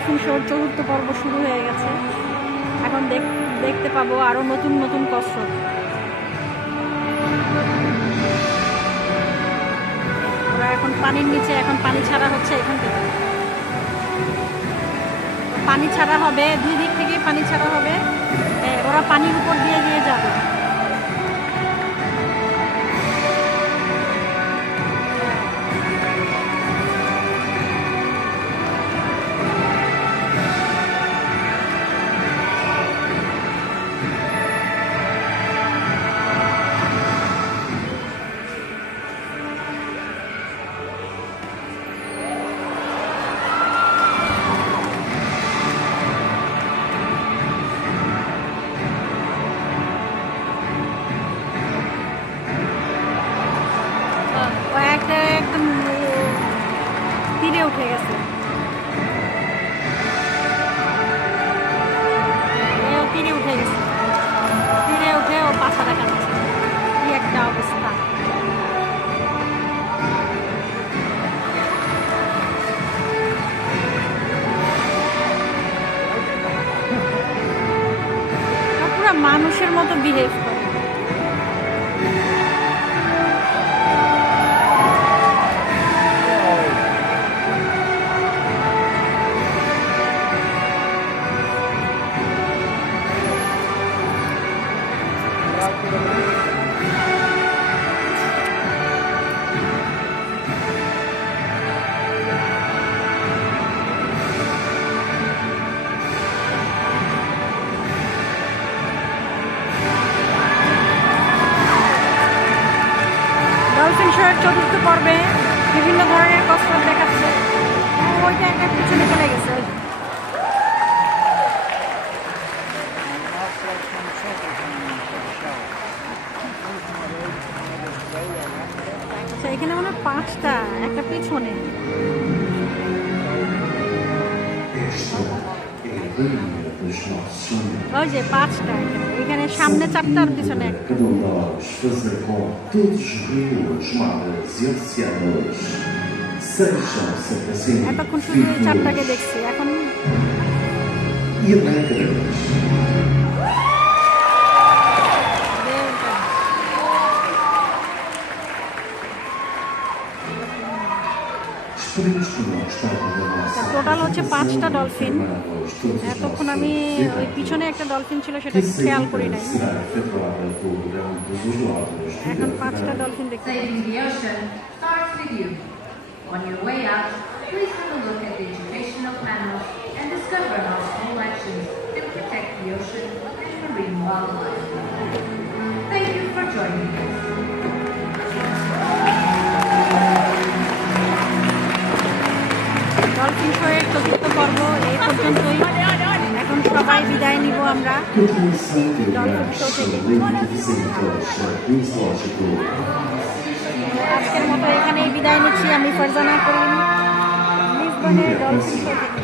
ডলফিন শোর চতুর্থ পর্ব শুরু হয়ে গেছে। এখন দেখতে পাবো আরো নতুন নতুন কচ্ছপ। ওরা এখন পানির নিচে, এখন পানি ছাড়া হচ্ছে এখান থেকে। পানি ছাড়া হবে, দুই দিক থেকে পানি ছাড়া হবে। ওরা পানির উপর দিয়ে দিয়ে যাবে। একদম তীরে উঠে গেছে, তীরে উঠে গেছে, তীরে উঠে ও পাছাটা কাটছে। কি একটা অবস্থা! পুরো মানুষের মতো বিহেভ করে। ডলফিন শোয়ের চতুর্থ পর্বে বিভিন্ন ধরনের কচ্ছপ দেখাচ্ছে। ওইটা একটা পিছনে চলে গেছে। আচ্ছা, এখানে মনে হয় 5টা, একটা পিছনে। ওই যে 5টা, এখানে সামনে 4টার পিছনে একটা। এতক্ষণ শুধু 4টাকে দেখছি, এখন টোটাল হচ্ছে 5টা ডলফিন। এতক্ষণ আমি ওই পিছনে একটা ডলফিন ছিল, সেটা খেয়াল করি নাই। এখন 5টা ডলফিন দেখতে On your way out, please have a look at the educational panel and discover how small actions can protect the ocean and marine wildlife. Thank you for joining us. Dolphin শোয়ের চতুর্থ পর্ব এই পর্যন্তই। এখন সবাই বিদায় নিব আমরা ডলফিন শো থেকে। আজকের মতো এখানেই বিদায় নিচ্ছি। আমি ফারজানা করিম, লিসবনের ডলফিন শো থেকে।